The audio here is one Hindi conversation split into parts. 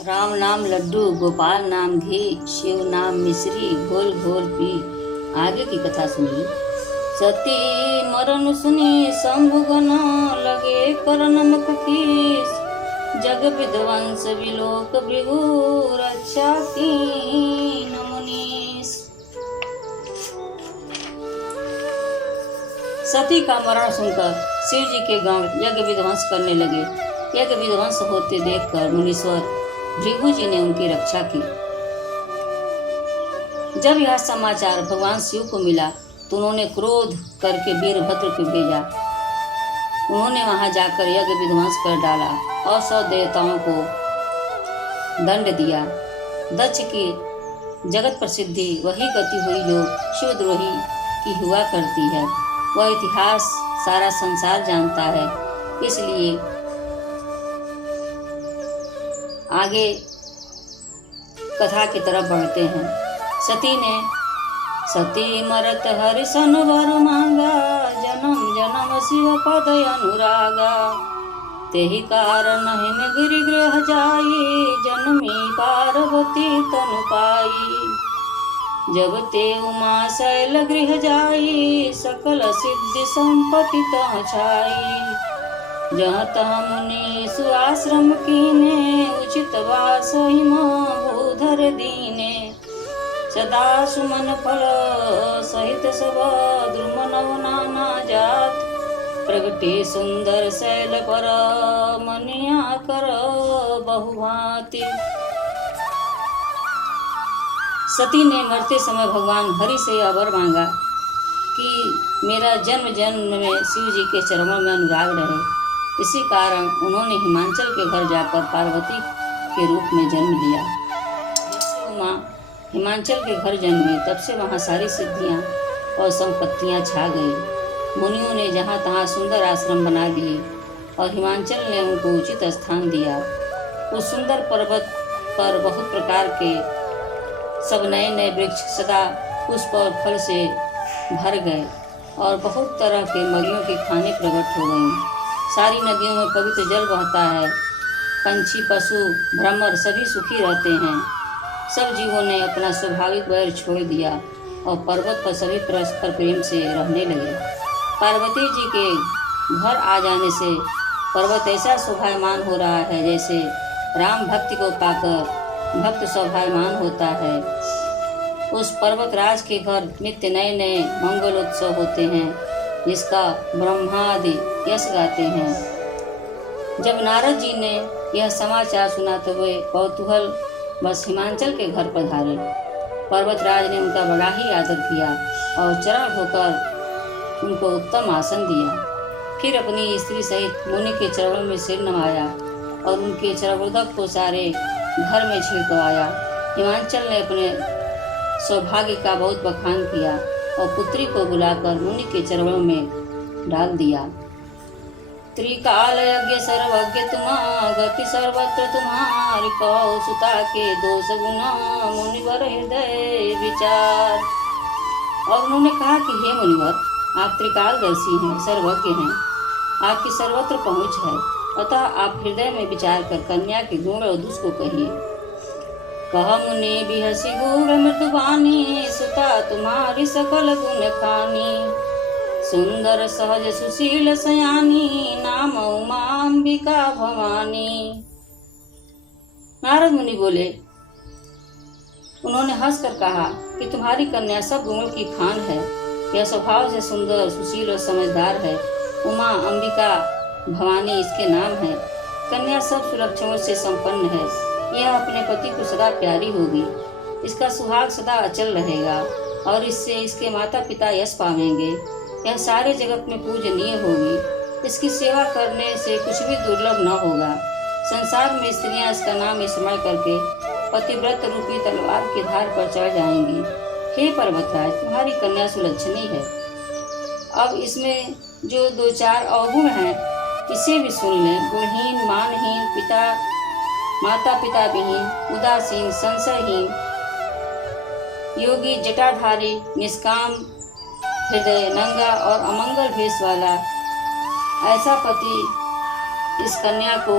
राम नाम लड्डू, गोपाल नाम घी, शिव नाम मिश्री, घोल घोल पी। आगे की कथा सुनिए। सती मरण सुनी शंभु गण, लगे करन मुख कीस। जग विध्वंस विलोक भृगु, रक्षा कीन मुनीस। सती का मरण सुनकर शिव जी के गण यज्ञ विध्वंस करने लगे। यज्ञ विध्वंस होते देखकर मुनीश्वर भृगु जी ने उनकी रक्षा की। जब यह समाचार भगवान शिव को मिला तो उन्होंने क्रोध करके वीरभद्र को भेजा। उन्होंने वहां जाकर यज्ञ विध्वंस कर डाला और 100 देवताओं को दंड दिया। दक्ष की जगत प्रसिद्धि वही गति हुई जो शिवद्रोही की हुआ करती है। वह इतिहास सारा संसार जानता है। इसलिए आगे कथा की तरफ बढ़ते हैं। सती मरत हरि सन वर मांगा, जन्म जन्म शिव पद अनुरागा। तेहि कारण हिम गिरि गृह जाई, जन्मी पार्वती तनु पाई। जब ते उमा शैल गृह जाई, सकल सिद्धि संपत्ति तह छाई। जहाँ तहाँ मुनि सुआश्रम कीने, उचित वास हिम भूधर दीने। सदा सुमन फल सहित सब, द्रुम नव नाना जात। प्रगटे सुंदर शैल पर, मनिया कर बहुभांति। सती ने मरते समय भगवान हरि से यह वर मांगा कि मेरा जन्म जन्म में शिव जी के चरणों में अनुराग रहे। इसी कारण उन्होंने हिमाचल के घर जाकर पार्वती के रूप में जन्म लिया। जब उमा हिमाचल के घर जन्मे तब से वहाँ सारी सिद्धियाँ और संपत्तियाँ छा गई। मुनियों ने जहाँ तहाँ सुंदर आश्रम बना दिए और हिमाचल ने उनको उचित स्थान दिया। उस सुंदर पर्वत पर बहुत प्रकार के सब नए नए वृक्ष सदा पुष्प और फल से भर गए और बहुत तरह के मलियों के खाने प्रकट हो गए। सारी नदियों में पवित्र जल बहता है। पंछी पशु भ्रमर सभी सुखी रहते हैं। सब जीवों ने अपना स्वाभाविक वैर छोड़ दिया और पर्वत पर सभी परस्पर प्रेम से रहने लगे। पार्वती जी के घर आ जाने से पर्वत ऐसा शोभायमान हो रहा है जैसे राम भक्ति को पाकर भक्त शोभायमान होता है। उस पर्वत राज के घर नित्य नए नए मंगलोत्सव होते हैं, जिसका ब्रह्मादि यश गाते हैं। जब नारद जी ने यह समाचार सुना तो वे कौतूहल बस हिमाचल के घर पधारे। पर्वतराज ने उनका बड़ा ही आदर किया और चरण धोकर उनको उत्तम आसन दिया। फिर अपनी स्त्री सहित मुनि के चरणों में सिर नवाया और उनके चरणोदक को सारे घर में छिड़कवाया। हिमाचल ने अपने सौभाग्य का बहुत बखान किया और पुत्री को बुलाकर मुनि के चरणों में डाल दिया। त्रिकाल यज्ञ सर्वज्ञ तुमा, गति सर्वत्र तुम्हारी। कहो सुता के दोष गुना, मुनिवर हृदय विचार। और उन्होंने कहा कि हे मुनिवर, आप त्रिकालदर्शी हैं, सर्वज्ञ हैं, आपकी सर्वत्र पहुँच है। अतः आप हृदय में विचार कर कन्या के गुण और दोष को कहिए। कह मुनि बिहसी गूढ़ मृदुबानी, सुता तुम्हारी सकल गुण खानी। सुंदर सहज सुशील सयानी, नाम उमा अंबिका भवानी। नारद मुनि बोले, उन्होंने हंसकर कहा कि तुम्हारी कन्या सब गुणों की खान है। यह स्वभाव से सुंदर सुशील और समझदार है। उमा अंबिका भवानी इसके नाम है। कन्या सब सुलक्षणों से संपन्न है। यह अपने पति को सदा प्यारी होगी। इसका सुहाग सदा अचल रहेगा और इससे इसके माता पिता यश पावेंगे। यह सारे जगत में पूजनीय होगी। इसकी सेवा करने से कुछ भी दुर्लभ न होगा। संसार में स्त्रियां इसका नाम स्मरण करके पतिव्रत रूपी तलवार की धार पर चढ़ जाएंगी। हे पर्वतराज, तुम्हारी कन्या सुलक्षणी है। अब इसमें जो 2-4 अवगुण हैं इसे भी सुन लें। गुणहीन, मानहीन, माता पिता विहीन, उदासीन, संशयहीन, योगी, जटाधारी, निष्काम हृदय, नंगा और अमंगल भेष वाला, ऐसा पति इस कन्या को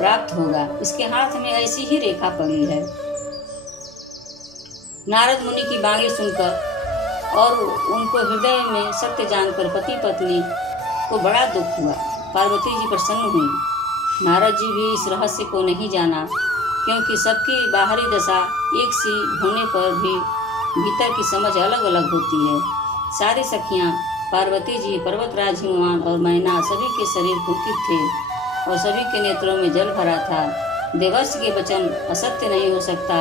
प्राप्त होगा। इसके हाथ में ऐसी ही रेखा पड़ी है। नारद मुनि की बाणी सुनकर और उनको हृदय में सत्य जानकर पति पत्नी को बड़ा दुख हुआ। पार्वती जी प्रसन्न हुई। नारद जी भी इस रहस्य को नहीं जाना, क्योंकि सबकी बाहरी दशा एक सी होने पर भी भीतर की समझ अलग अलग होती है। सारी सखियां, पार्वती जी, पर्वतराज हिमवान और मैना सभी के शरीर पुलकित थे और सभी के नेत्रों में जल भरा था। देवर्षि के वचन असत्य नहीं हो सकता।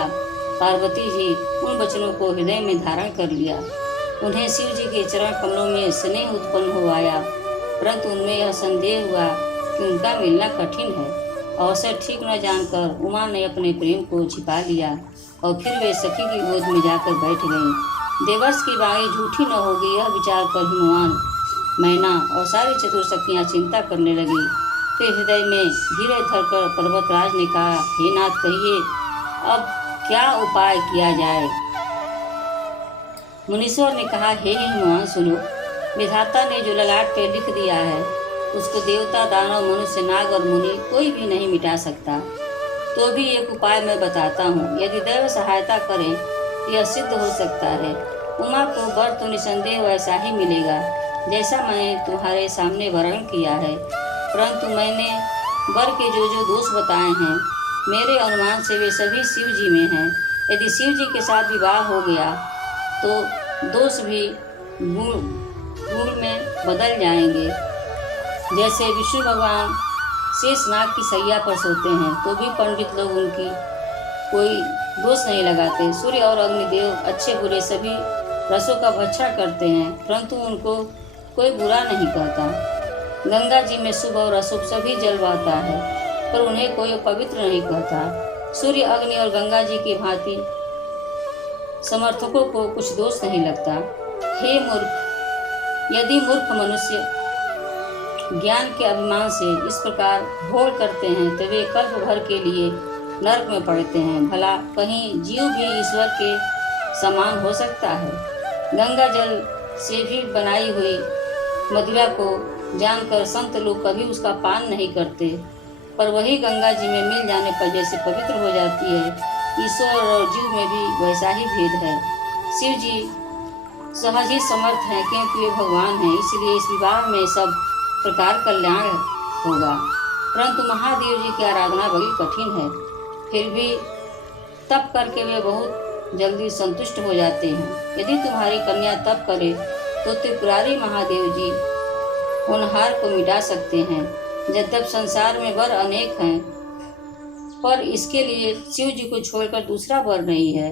पार्वती जी उन वचनों को हृदय में धारण कर लिया। उन्हें शिव जी के चरण कमलों में स्नेह उत्पन्न हो आया, परंतु उनमें यह संदेह हुआ कि उनका मिलना कठिन है। अवसर ठीक न जानकर उमा ने अपने प्रेम को छिपा लिया और फिर वे सखी की गोद में जाकर बैठ गईं। देवर्षि की बाणी झूठी न होगी, यह विचार कर हिमवान, मैना और सारी चतुर सखियाँ चिंता करने लगी। फिर हृदय में धीरे धरकर पर्वतराज ने कहा, हे नाथ, कहिए अब क्या उपाय किया जाए। मुनीश्वर ने कहा, हे हिमवान, सुनो। विधाता ने जो ललाट पे लिख दिया है उसको देवता, दानव, मनुष्य, नाग और मुनि कोई भी नहीं मिटा सकता। तो भी एक उपाय मैं बताता हूँ, यदि दैव सहायता करें तो यह सिद्ध हो सकता है। उमा को वर तो निसंदेह वैसा ही मिलेगा जैसा मैंने तुम्हारे सामने वर्णन किया है, परंतु मैंने वर के जो जो दोष बताए हैं, मेरे अनुमान से वे सभी शिव जी में हैं। यदि शिव जी के साथ विवाह हो गया तो दोष भी गुण में बदल जाएंगे। जैसे विष्णु भगवान शेषनाग की सैया पर सोते हैं तो भी पंडित लोग उनकी कोई दोष नहीं लगाते। सूर्य और अग्निदेव अच्छे बुरे सभी रसों का भक्षण करते हैं, परंतु उनको कोई बुरा नहीं कहता। गंगा जी में शुभ और अशुभ सभी जल बहता है, पर उन्हें कोई पवित्र नहीं कहता। सूर्य, अग्नि और गंगा जी की भांति समर्थकों को कुछ दोष नहीं लगता। हे मूर्ख, यदि मूर्ख मनुष्य ज्ञान के अभिमान से इस प्रकार भोग करते हैं तो वे कल्प भर के लिए नरक में पड़ते हैं। भला कहीं जीव भी ईश्वर के समान हो सकता है। गंगा जल से भी बनाई हुई मदिरा को जानकर संत लोग कभी उसका पान नहीं करते, पर वही गंगा जी में मिल जाने पर जैसे पवित्र हो जाती है। ईश्वर और जीव में भी वैसा ही भेद है। शिव जी सहज ही समर्थ हैं, क्योंकि वे भगवान हैं, इसलिए इस विवाह में सब प्रकार कल्याण होगा। परंतु महादेव जी की आराधना बड़ी कठिन है, फिर भी तप करके वे बहुत जल्दी संतुष्ट हो जाते हैं। यदि तुम्हारी कन्या तप करे तो त्रिपुरारी महादेव जी होनहार को मिटा सकते हैं। यद्यप संसार में वर अनेक हैं, पर इसके लिए शिव जी को छोड़कर दूसरा वर नहीं है।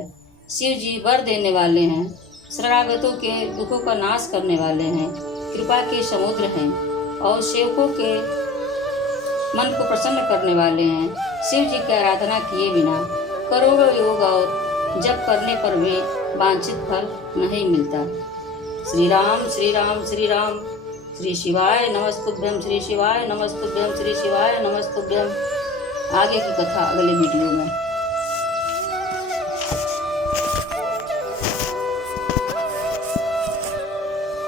शिव जी वर देने वाले हैं, शरणागतों के दुखों का नाश करने वाले हैं, कृपा के समुद्र हैं और सेवकों के मन को प्रसन्न करने वाले हैं। शिव जी की आराधना किए बिना करोड़ों योग और जप करने पर भी वांछित फल नहीं मिलता। श्री राम श्री राम श्री राम। श्री शिवाय नमस्तुभ्यम, श्री शिवाय नमस्तुभ्यम, श्री शिवाय नमस्तुभ्यम। आगे की कथा अगले वीडियो में।